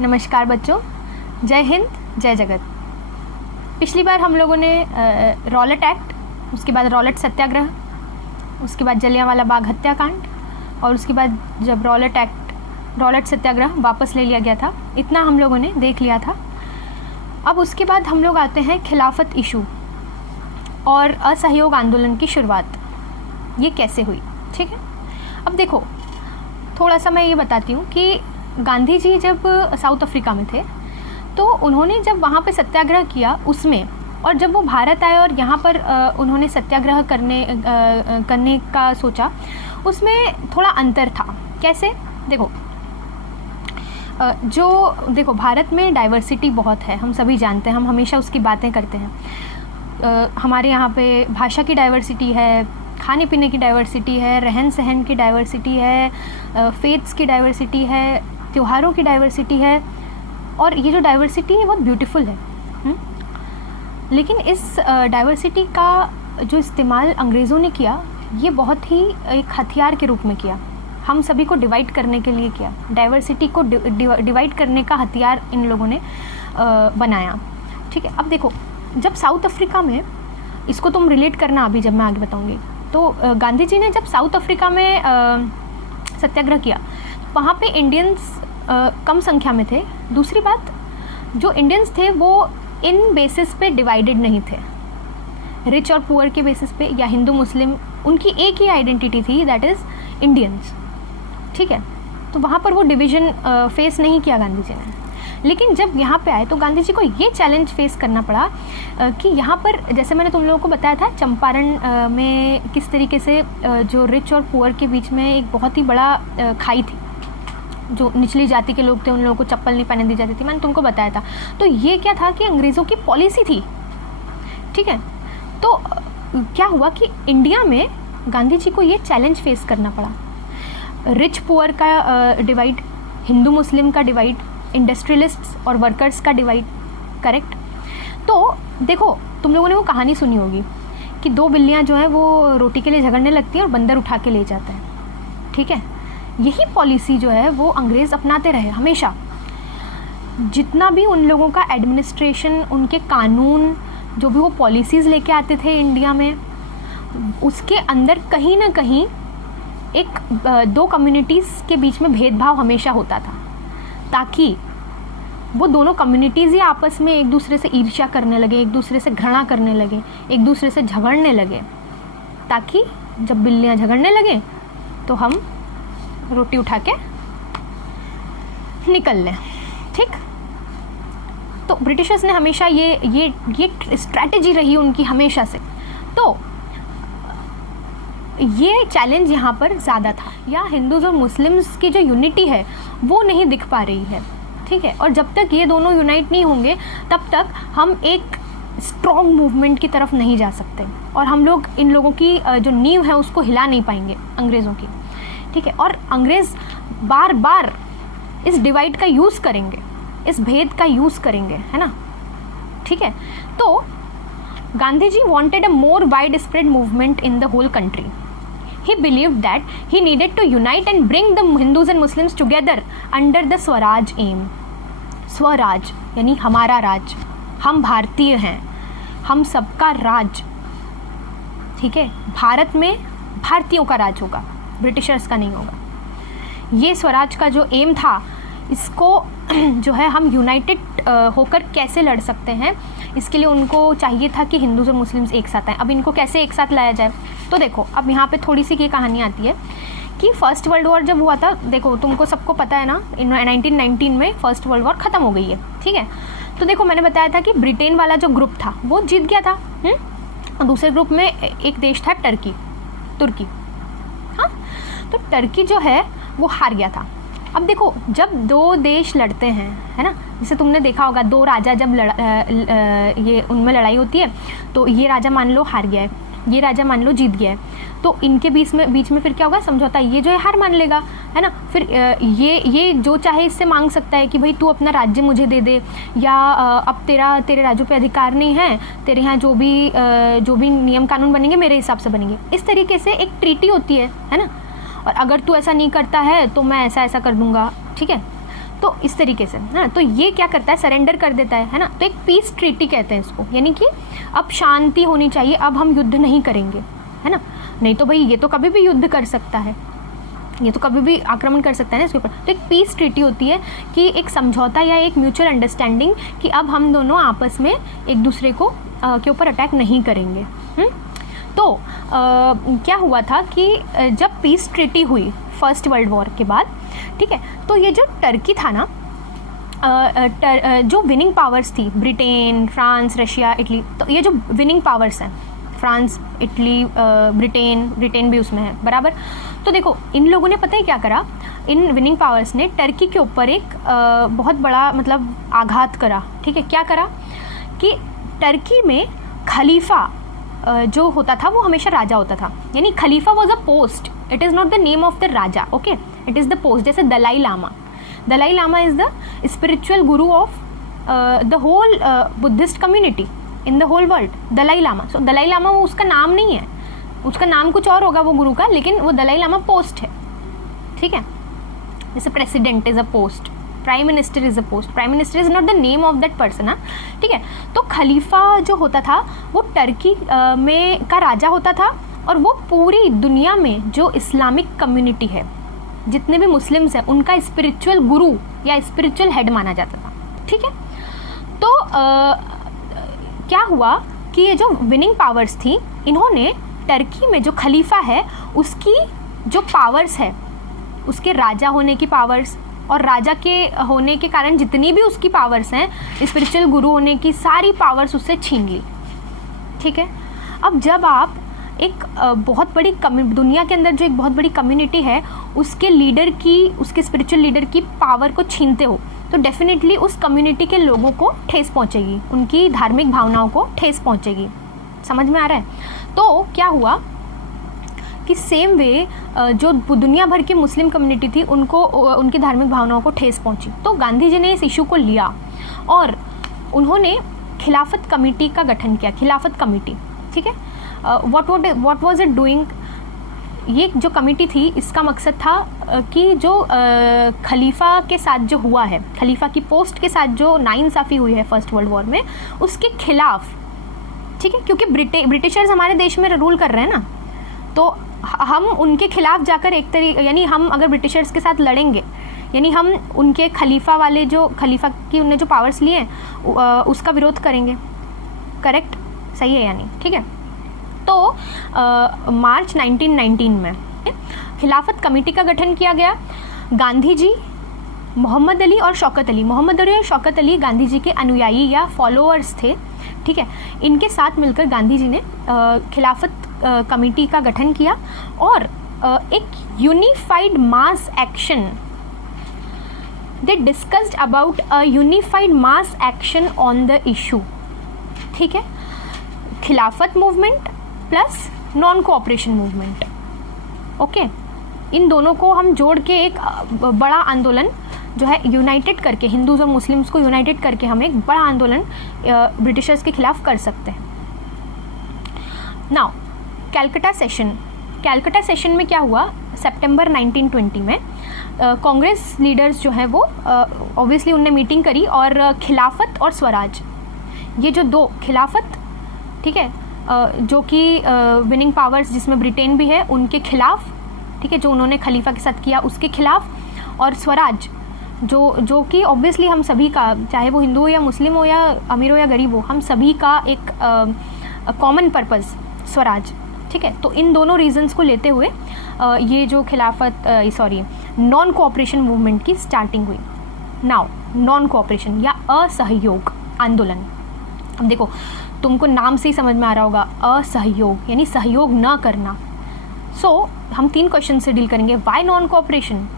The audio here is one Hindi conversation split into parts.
नमस्कार बच्चों, जय हिंद जय जगत। पिछली बार हम लोगों ने रॉलेट एक्ट, उसके बाद रॉलेट सत्याग्रह, उसके बाद जलियांवाला बाग हत्याकांड और उसके बाद जब रॉलेट सत्याग्रह वापस ले लिया गया था, इतना हम लोगों ने देख लिया था। अब उसके बाद हम लोग आते हैं खिलाफत इशू और असहयोग आंदोलन की शुरुआत, ये कैसे हुई। ठीक है, अब देखो थोड़ा सा मैं ये बताती हूँ कि गांधी जी जब साउथ अफ्रीका में थे तो उन्होंने जब वहाँ पे सत्याग्रह किया उसमें, और जब वो भारत आए और यहाँ पर उन्होंने सत्याग्रह करने का सोचा, उसमें थोड़ा अंतर था। कैसे? देखो भारत में डाइवर्सिटी बहुत है, हम सभी जानते हैं, हम हमेशा उसकी बातें करते हैं। हमारे यहाँ पे भाषा की डाइवर्सिटी है, खाने पीने की डाइवर्सिटी है, रहन सहन की डाइवर्सिटी है, फेथ्स की डाइवर्सिटी है, त्योहारों की डाइवर्सिटी है, और ये जो डाइवर्सिटी है बहुत ब्यूटीफुल है। लेकिन इस डाइवर्सिटी का जो इस्तेमाल अंग्रेज़ों ने किया, ये बहुत ही एक हथियार के रूप में किया, हम सभी को डिवाइड करने के लिए किया। डाइवर्सिटी को डिवाइड करने का हथियार इन लोगों ने बनाया। ठीक है, अब देखो जब साउथ अफ्रीका में, इसको तुम रिलेट करना अभी जब मैं आगे बताऊंगी, तो गांधी जी ने जब साउथ अफ्रीका में सत्याग्रह किया, वहाँ पे इंडियंस कम संख्या में थे। दूसरी बात, जो इंडियंस थे वो इन बेसिस पे डिवाइडेड नहीं थे, रिच और पुअर के बेसिस पे या हिंदू मुस्लिम, उनकी एक ही आइडेंटिटी थी, दैट इज़ इंडियंस। ठीक है, तो वहाँ पर वो डिवीज़न फेस नहीं किया गांधी जी ने। लेकिन जब यहाँ पे आए तो गांधी जी को ये चैलेंज फेस करना पड़ा कि यहाँ पर, जैसे मैंने तुम लोगों को बताया था, चंपारण में किस तरीके से जो रिच और पुअर के बीच में एक बहुत ही बड़ा खाई थी, जो निचली जाति के लोग थे उन लोगों को चप्पल नहीं पहने दी जाती थी, मैंने तुमको बताया था। तो ये क्या था कि अंग्रेज़ों की पॉलिसी थी। ठीक है, तो क्या हुआ कि इंडिया में गांधी जी को ये चैलेंज फेस करना पड़ा, रिच पुअर का डिवाइड, हिंदू मुस्लिम का डिवाइड, इंडस्ट्रियलिस्ट्स और वर्कर्स का डिवाइड। करेक्ट। तो देखो तुम लोगों ने वो कहानी सुनी होगी कि दो बिल्लियाँ जो हैं वो रोटी के लिए झगड़ने लगती हैं और बंदर उठा के ले जाता है। ठीक है, यही पॉलिसी जो है वो अंग्रेज़ अपनाते रहे हमेशा। जितना भी उन लोगों का एडमिनिस्ट्रेशन, उनके कानून, जो भी वो पॉलिसीज़ लेके आते थे इंडिया में, उसके अंदर कहीं ना कहीं एक दो कम्युनिटीज़ के बीच में भेदभाव हमेशा होता था, ताकि वो दोनों कम्युनिटीज़ ही आपस में एक दूसरे से ईर्ष्या करने लगे, एक दूसरे से घृणा करने लगे, एक दूसरे से झगड़ने लगे, ताकि जब बिल्लियाँ झगड़ने लगे तो हम रोटी उठा के निकल लें। ठीक, तो ब्रिटिशर्स ने हमेशा ये स्ट्रैटेजी रही उनकी हमेशा से। तो ये चैलेंज यहाँ पर ज़्यादा था, या हिंदूज़ और मुस्लिम्स की जो यूनिटी है वो नहीं दिख पा रही है। ठीक है, और जब तक ये दोनों यूनाइट नहीं होंगे तब तक हम एक स्ट्रॉन्ग मूवमेंट की तरफ नहीं जा सकते, और हम लोग इन लोगों की जो नींव है उसको हिला नहीं पाएंगे, अंग्रेज़ों की। ठीक है, और अंग्रेज़ बार बार इस डिवाइड का यूज़ करेंगे, इस भेद का यूज़ करेंगे, है ना। ठीक है, तो Gandhi ji wanted a more widespread movement in the whole country. He believed that he needed to unite and bring the Hindus and Muslims together under the Swaraj aim. Swaraj यानी हमारा राज, हम भारतीय हैं, हम सबका राज। ठीक है, भारत में भारतीयों का राज होगा, ब्रिटिशर्स का नहीं होगा। ये स्वराज का जो एम था, इसको जो है हम यूनाइटेड होकर कैसे लड़ सकते हैं, इसके लिए उनको चाहिए था कि हिंदूज़ और मुस्लिम्स एक साथ आएँ। अब इनको कैसे एक साथ लाया जाए, तो देखो अब यहाँ पे थोड़ी सी ये कहानी आती है कि फर्स्ट वर्ल्ड वॉर जब हुआ था, देखो तुमको सबको पता है ना, 1919 में फर्स्ट वर्ल्ड वॉर ख़त्म हो गई है। ठीक है, तो देखो मैंने बताया था कि ब्रिटेन वाला जो ग्रुप था वो जीत गया था, और दूसरे ग्रुप में एक देश था तुर्की। हाँ, तो टर्की जो है वो हार गया था। अब देखो जब दो देश लड़ते हैं, है ना, जैसे तुमने देखा होगा दो राजा जब ये उनमें लड़ाई होती है, तो ये राजा मान लो हार गया है, ये राजा मान लो जीत गया है, तो इनके बीच में फिर क्या होगा, समझौता। ये जो है हार मान लेगा, है ना, फिर ये जो चाहे इससे मांग सकता है कि भाई तू अपना राज्य मुझे दे दे, या अब तेरे राज्यों पे अधिकार नहीं है, तेरे यहाँ जो भी नियम कानून बनेंगे मेरे हिसाब से बनेंगे। इस तरीके से एक ट्रीटी होती है ना, और अगर तू ऐसा नहीं करता है तो मैं ऐसा कर दूंगा। ठीक है, तो इस तरीके से है ना, तो ये क्या करता है, सरेंडर कर देता है ना। तो एक पीस ट्रीटी कहते हैं इसको, यानी कि अब शांति होनी चाहिए, अब हम युद्ध नहीं करेंगे, है ना। नहीं तो भाई ये तो कभी भी युद्ध कर सकता है, ये तो कभी भी आक्रमण कर सकता है ना इसके ऊपर। तो एक पीस ट्रीटी होती है कि एक समझौता या एक म्यूचुअल अंडरस्टैंडिंग कि अब हम दोनों आपस में एक दूसरे को के ऊपर अटैक नहीं करेंगे। तो क्या हुआ था कि जब पीस ट्रीटी हुई फर्स्ट वर्ल्ड वॉर के बाद, ठीक है, तो ये जो टर्की था ना, जो विनिंग पावर्स थी, ब्रिटेन, फ्रांस, रशिया, इटली, तो ये जो विनिंग पावर्स हैं, फ्रांस, इटली, ब्रिटेन भी उसमें है बराबर। तो देखो इन लोगों ने पता है क्या करा, इन विनिंग पावर्स ने टर्की के ऊपर एक बहुत बड़ा मतलब आघात करा, ठीक है। क्या करा कि टर्की में खलीफा जो होता था वो हमेशा राजा होता था, यानी खलीफा was a post, it is not the name of the raja, okay, it is the post. जैसे Dalai Lama is the spiritual guru of the whole Buddhist community in the whole world, Dalai Lama. So Dalai Lama वो उसका नाम नहीं है, उसका नाम कुछ और होगा वो गुरु का, लेकिन वो दलाई लामा पोस्ट है, ठीक है। जैसे president is a post, prime minister is a post, prime minister is not the name of that person, हाँ, ठीक है। तो खलीफा जो होता था वो टर्की में का राजा होता था, और वो पूरी दुनिया में जो इस्लामिक कम्युनिटी है, जितने भी मुस्लिम्स हैं, उनका स्पिरिचुअल गुरु या स्पिरिचुअल हेड माना जाता था, ठीक है। तो क्या हुआ कि ये जो विनिंग पावर्स थी, इन्होंने टर्की में जो खलीफा है उसकी जो पावर्स है, उसके राजा होने की पावर्स और राजा के होने के कारण जितनी भी उसकी पावर्स हैं, स्पिरिचुअल गुरु होने की सारी पावर्स उससे छीन ली, ठीक है। अब जब आप एक बहुत बड़ी दुनिया के अंदर जो एक बहुत बड़ी कम्युनिटी है उसके लीडर की, उसके स्पिरिचुअल लीडर की पावर को छीनते हो, तो डेफिनेटली उस कम्युनिटी के लोगों को ठेस पहुंचेगी, उनकी धार्मिक भावनाओं को ठेस पहुंचेगी। समझ में आ रहा है। तो क्या हुआ कि सेम वे जो दुनिया भर की मुस्लिम कम्युनिटी थी उनको उनकी धार्मिक भावनाओं को ठेस पहुंची। तो गांधी जी ने इस इशू को लिया और उन्होंने खिलाफत कमेटी का गठन किया, खिलाफत कमेटी, ठीक है। व्हाट वाज इट डूइंग, ये जो कमेटी थी इसका मकसद था कि जो खलीफा के साथ जो हुआ है, खलीफा की पोस्ट के साथ जो नाइंसाफ़ी हुई है फर्स्ट वर्ल्ड वॉर में, उसके खिलाफ, ठीक है, क्योंकि ब्रिटिशर्स हमारे देश में रूल कर रहे हैं ना, तो हम उनके खिलाफ जाकर एक तरीके, यानी हम अगर ब्रिटिशर्स के साथ लड़ेंगे, यानी हम उनके खलीफा वाले जो खलीफा की उनने जो पावर्स लिए हैं उसका विरोध करेंगे। करेक्ट, सही है यानी, ठीक है। तो मार्च 1919 में खिलाफत कमेटी का गठन किया गया। गांधी जी, मोहम्मद अली और शौकत अली गांधी जी के अनुयायी या फॉलोअर्स थे, ठीक है। इनके साथ मिलकर गांधी जी ने खिलाफत कमेटी का गठन किया और एक unified mass action, they discussed about a unified mass action on the issue, ठीक है। Khilafat movement plus non cooperation movement, okay, इन दोनों को हम जोड़ के एक बड़ा आंदोलन जो है यूनाइटेड करके, हिंदूज और मुस्लिम्स को यूनाइटेड करके हम एक बड़ा आंदोलन ब्रिटिशर्स के खिलाफ कर सकते हैं। नाउ कैलकाटा सेशन में क्या हुआ, सितंबर 1920 में कांग्रेस लीडर्स जो हैं वो ऑब्वियसली उनने मीटिंग करी और खिलाफत और स्वराज, ये जो दो, खिलाफत, ठीक है, जो कि विनिंग पावर्स जिसमें ब्रिटेन भी है उनके खिलाफ, ठीक है, जो उन्होंने खलीफा के साथ किया उसके खिलाफ, और स्वराज जो कि ऑब्वियसली हम सभी का, चाहे वो हिंदू हो या मुस्लिम हो या अमीर हो या गरीब हो, हम सभी का एक कॉमन पर्पस स्वराज, ठीक है। तो इन दोनों रीजंस को लेते हुए ये जो नॉन कोऑपरेशन मूवमेंट की स्टार्टिंग हुई। नाउ नॉन कोऑपरेशन या असहयोग आंदोलन, अब देखो तुमको नाम से ही समझ में आ रहा होगा, असहयोग यानी सहयोग न करना। सो हम 3 क्वेश्चन से डील करेंगे, why non cooperation,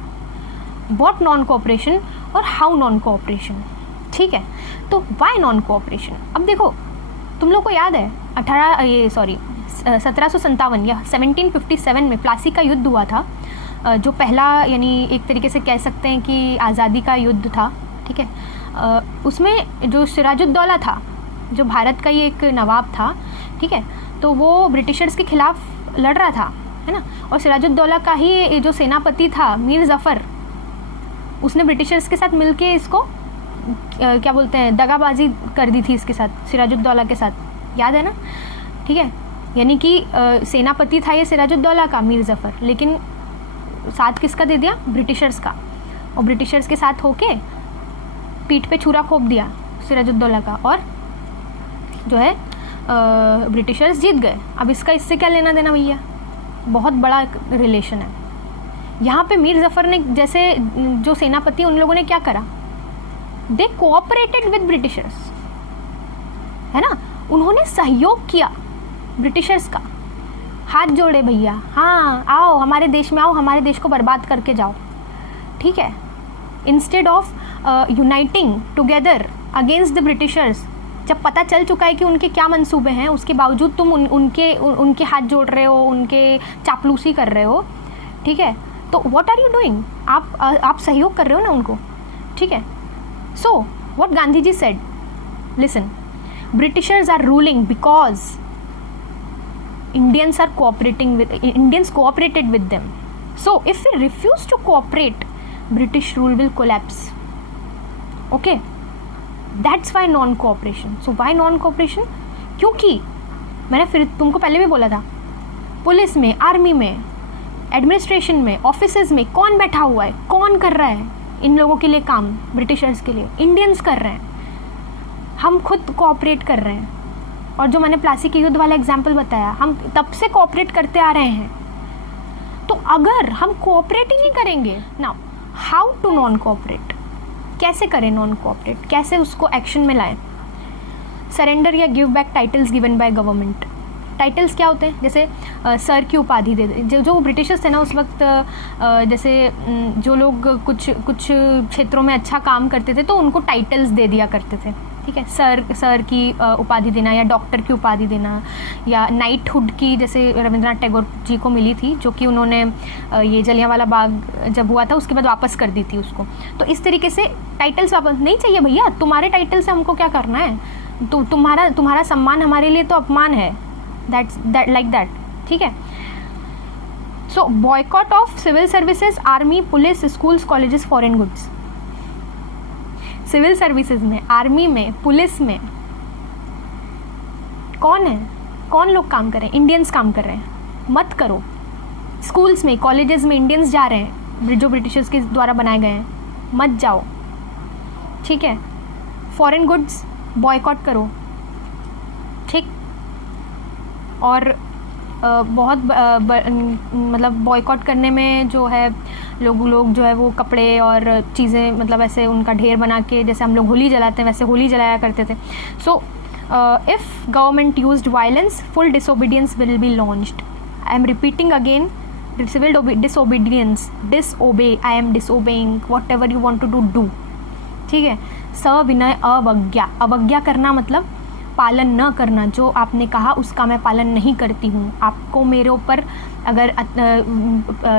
what non cooperation और हाउ नॉन कोऑपरेशन, ठीक है। तो वाई नॉन कोऑपरेशन, अब देखो तुम लोग को याद है 1757 या 1757 में प्लासी का युद्ध हुआ था, जो पहला यानी एक तरीके से कह सकते हैं कि आज़ादी का युद्ध था, ठीक है। उसमें जो सिराजुद्दौला था, जो भारत का ही एक नवाब था, ठीक है, तो वो ब्रिटिशर्स के खिलाफ लड़ रहा था, है ना, और सिराजुद्दौला का ही जो सेनापति था मीर ज़फ़र, उसने ब्रिटिशर्स के साथ मिलके इसको क्या बोलते हैं, दगाबाजी कर दी थी इसके साथ, सिराजुद्दौला के साथ, याद है ना, ठीक है। यानी कि सेनापति था ये सिराजुद्दौला का, मीर ज़फ़र, लेकिन साथ किसका दे दिया, ब्रिटिशर्स का, और ब्रिटिशर्स के साथ होके पीठ पे छुरा खोप दिया सिराजुद्दौला का, और जो है ब्रिटिशर्स जीत गए। अब इसका इससे क्या लेना देना भैया, बहुत बड़ा रिलेशन है। यहाँ पे मीर ज़फ़र ने जैसे जो सेनापति, उन लोगों ने क्या करा, दे कोऑपरेटेड विद ब्रिटिशर्स, है ना, उन्होंने सहयोग किया ब्रिटिशर्स का, हाथ जोड़े भैया, हाँ आओ हमारे देश में आओ, हमारे देश को बर्बाद करके जाओ, ठीक है। Instead of uniting together against the Britishers, जब पता चल चुका है कि उनके क्या मंसूबे हैं, उसके बावजूद तुम उनके हाथ जोड़ रहे हो, उनके चापलूसी कर रहे हो, ठीक है, तो व्हाट आर यू डूइंग, आप सहयोग कर रहे हो ना उनको, ठीक है। So what Gandhi ji said, listen, Britishers are ruling because Indians cooperated with them. So if we refuse to cooperate, British rule will collapse. Okay, that's why non-cooperation. So why non-cooperation? क्योंकि मैंने फिर तुमको पहले भी बोला था, पुलिस में, आर्मी में, एडमिनिस्ट्रेशन में, ऑफिसेज में कौन बैठा हुआ है, कौन कर रहा है इन लोगों के लिए काम, ब्रिटिशर्स के लिए इंडियंस कर रहे हैं, हम खुद कोऑपरेट कर रहे हैं। और जो मैंने प्लासी के युद्ध वाला एग्जाम्पल बताया, हम तब से कोऑपरेट करते आ रहे हैं। तो अगर हम कोऑपरेट ही नहीं करेंगे, now how to non cooperate, कैसे करें नॉन कोऑपरेट, कैसे उसको एक्शन में लाएं। सरेंडर या give back titles given by government. Titles क्या होते हैं, जैसे सर की उपाधि दे दे, जो ब्रिटिशर्स थे ना उस वक्त, जैसे जो लोग कुछ क्षेत्रों में अच्छा काम करते थे तो उनको टाइटल्स दे दिया करते थे, ठीक है। सर की उपाधि देना, या डॉक्टर की उपाधि देना, या नाइटहुड की, जैसे रविंद्रनाथ टैगोर जी को मिली थी, जो कि उन्होंने ये जलियांवाला बाग जब हुआ था उसके बाद वापस कर दी थी उसको। तो इस तरीके से टाइटल्स वापस नहीं चाहिए भैया, तुम्हारे टाइटल से हमको क्या करना है, तो तुम्हारा सम्मान हमारे लिए तो अपमान है, दैट लाइक दैट, ठीक है। So boycott of civil services, army, police, schools, colleges, foreign goods. Civil services में, आर्मी में, पुलिस में कौन लोग काम कर रहे हैं, इंडियंस काम कर रहे हैं, मत करो। स्कूल्स में, कॉलेजेस में इंडियंस जा रहे हैं जो ब्रिटिशर्स के द्वारा बनाए गए हैं, मत जाओ, ठीक है। फॉरेन गुड्स बॉयकॉट करो, ठीक। और बहुत मतलब बॉयकॉट करने में जो है लोग जो है वो कपड़े और चीज़ें, मतलब ऐसे उनका ढेर बना के, जैसे हम लोग होली जलाते हैं वैसे होली जलाया करते थे। So if government used violence, full disobedience will be launched. I am repeating again, civil disobedience, disobey, I am disobeying, whatever you want to do, ठीक है। सविनय अवज्ञा, अवज्ञा करना मतलब पालन न करना, जो आपने कहा उसका मैं पालन नहीं करती हूँ। आपको मेरे ऊपर अगर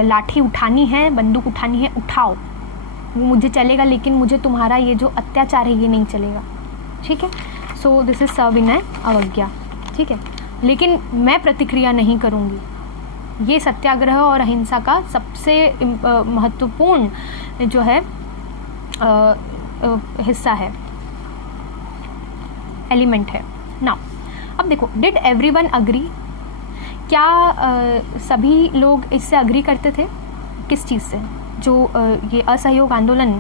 लाठी उठानी है, बंदूक उठानी है, उठाओ, वो मुझे चलेगा, लेकिन मुझे तुम्हारा ये जो अत्याचार है ये नहीं चलेगा, ठीक है। सो दिस इज सविनय अवज्ञा, ठीक है। लेकिन मैं प्रतिक्रिया नहीं करूँगी। ये सत्याग्रह और अहिंसा का सबसे महत्वपूर्ण जो है हिस्सा है, एलिमेंट है। नाउ अब देखो, डिड एवरीवन अग्री, क्या सभी लोग इससे अग्री करते थे, किस चीज़ से, जो ये असहयोग आंदोलन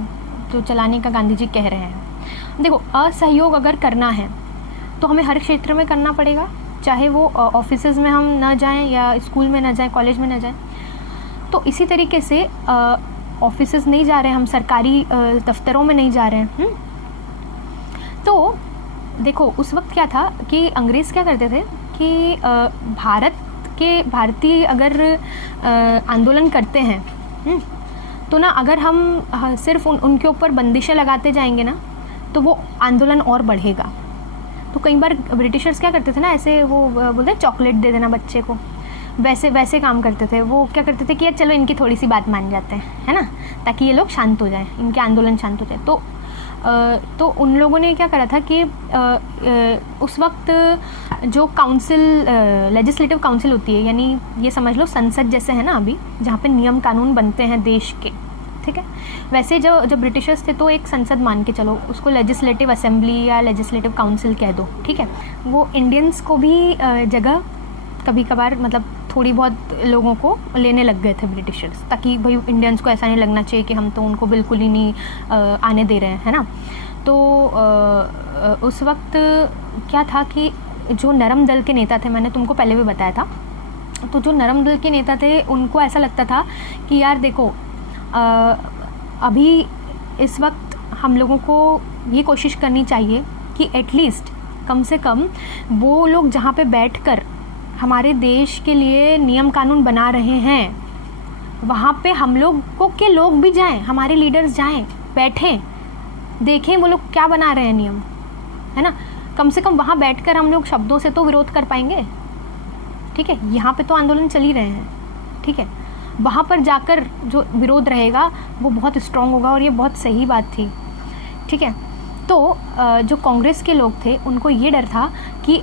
जो चलाने का गांधी जी कह रहे हैं। देखो, असहयोग अगर करना है तो हमें हर क्षेत्र में करना पड़ेगा, चाहे वो ऑफिसेज में हम ना जाएं, या स्कूल में ना जाएं, कॉलेज में ना जाएं। तो इसी तरीके से ऑफिसेज नहीं जा रहे हैं हम, सरकारी दफ्तरों में नहीं जा रहे हैं। तो देखो, उस वक्त क्या था कि अंग्रेज़ क्या करते थे कि भारतीय अगर आंदोलन करते हैं तो ना, अगर हम सिर्फ उनके ऊपर बंदिशें लगाते जाएंगे ना, तो वो आंदोलन और बढ़ेगा। तो कई बार ब्रिटिशर्स क्या करते थे ना, ऐसे वो बोलते हैं चॉकलेट दे देना बच्चे को, वैसे काम करते थे। वो क्या करते थे कि यार चलो इनकी थोड़ी सी बात मान जाते हैं, है ना, ताकि ये लोग शांत हो जाएं, इनके आंदोलन शांत हो जाए। तो उन लोगों ने क्या करा था कि उस वक्त जो काउंसिल, लेजिस्लेटिव काउंसिल होती है, यानी ये समझ लो संसद जैसे है ना अभी, जहाँ पे नियम कानून बनते हैं देश के, ठीक है। वैसे जो ब्रिटिशर्स थे तो एक संसद मान के चलो, उसको लेजिस्लेटिव असेंबली या लेजिस्लेटिव काउंसिल कह दो, ठीक है। वो इंडियंस को भी जगह कभी कभार मतलब थोड़ी बहुत लोगों को लेने लग गए थे ब्रिटिशर्स, ताकि भाई इंडियंस को ऐसा नहीं लगना चाहिए कि हम तो उनको बिल्कुल ही नहीं आने दे रहे हैं, है ना। तो उस वक्त क्या था कि जो नरम दल के नेता थे, मैंने तुमको पहले भी बताया था, तो जो नरम दल के नेता थे उनको ऐसा लगता था कि यार देखो अभी इस वक्त हम लोगों को ये कोशिश करनी चाहिए कि एटलीस्ट कम से कम वो लोग जहाँ पे बैठकर हमारे देश के लिए नियम कानून बना रहे हैं, वहाँ पे हम लोगों के लोग भी जाएं, हमारे लीडर्स जाएं, बैठें, देखें वो लोग क्या बना रहे हैं नियम, है ना। कम से कम वहाँ बैठकर हम लोग शब्दों से तो विरोध कर पाएंगे, ठीक है। यहाँ पे तो आंदोलन चल ही रहे हैं, ठीक है। वहाँ पर जाकर जो विरोध रहेगा वो बहुत स्ट्रॉन्ग होगा, और ये बहुत सही बात थी, ठीक है। तो जो कांग्रेस के लोग थे उनको ये डर था कि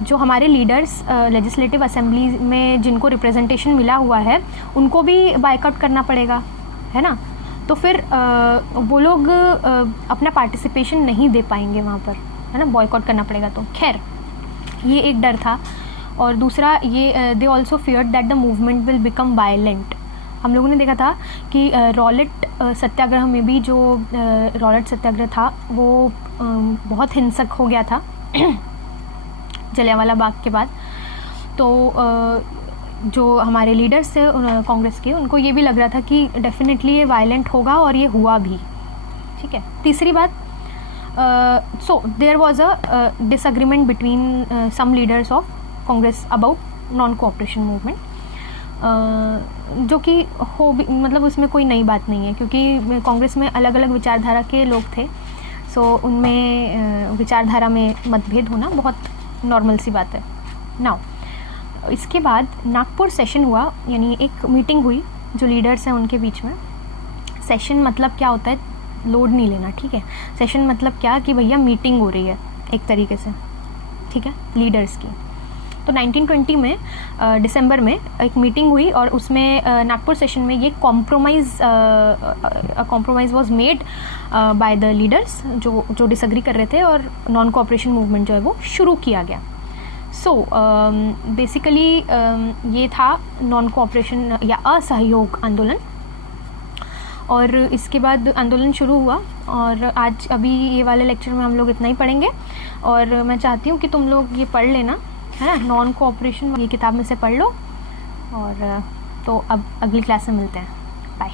जो हमारे लीडर्स लेजिस्लेटिव असेंबली में जिनको रिप्रेजेंटेशन मिला हुआ है उनको भी बायकॉट करना पड़ेगा, है ना। तो फिर वो लोग अपना पार्टिसिपेशन नहीं दे पाएंगे वहाँ पर, है ना, बॉयकॉट करना पड़ेगा। तो खैर ये एक डर था। और दूसरा ये they also feared that the movement will become violent. हम लोगों ने देखा था कि रॉलेट सत्याग्रह में भी जो रॉलेट सत्याग्रह था वो बहुत हिंसक हो गया था जलियांवाला बाग के बाद। तो जो हमारे लीडर्स थे कांग्रेस के, उनको ये भी लग रहा था कि डेफिनेटली ये वायलेंट होगा, और ये हुआ भी, ठीक है। तीसरी बात, so there was a disagreement between some leaders of Congress about non cooperation movement, जो कि हो भी मतलब उसमें कोई नई बात नहीं है, क्योंकि कांग्रेस में अलग अलग विचारधारा के लोग थे। सो उनमें विचारधारा में मतभेद होना बहुत नॉर्मल सी बात है। नाउ इसके बाद नागपुर सेशन हुआ, यानी एक मीटिंग हुई जो लीडर्स हैं उनके बीच में। सेशन मतलब क्या होता है, लोड नहीं लेना, ठीक है। सेशन मतलब क्या कि भैया मीटिंग हो रही है एक तरीके से, ठीक है, लीडर्स की। तो 1920 में दिसंबर में एक मीटिंग हुई, और उसमें नागपुर सेशन में ये compromise was made by the leaders जो डिसएग्री कर रहे थे, और नॉन कोऑपरेशन मूवमेंट जो है वो शुरू किया गया। सो बेसिकली ये था नॉन कोऑपरेशन या असहयोग आंदोलन। और इसके बाद आंदोलन शुरू हुआ, और आज अभी ये वाले लेक्चर में हम लोग इतना ही पढ़ेंगे। और मैं चाहती हूँ कि तुम लोग ये पढ़ लेना, है ना, नॉन कोऑपरेशन ये किताब में से पढ़ लो। और तो अब अगली क्लास में मिलते हैं, बाय।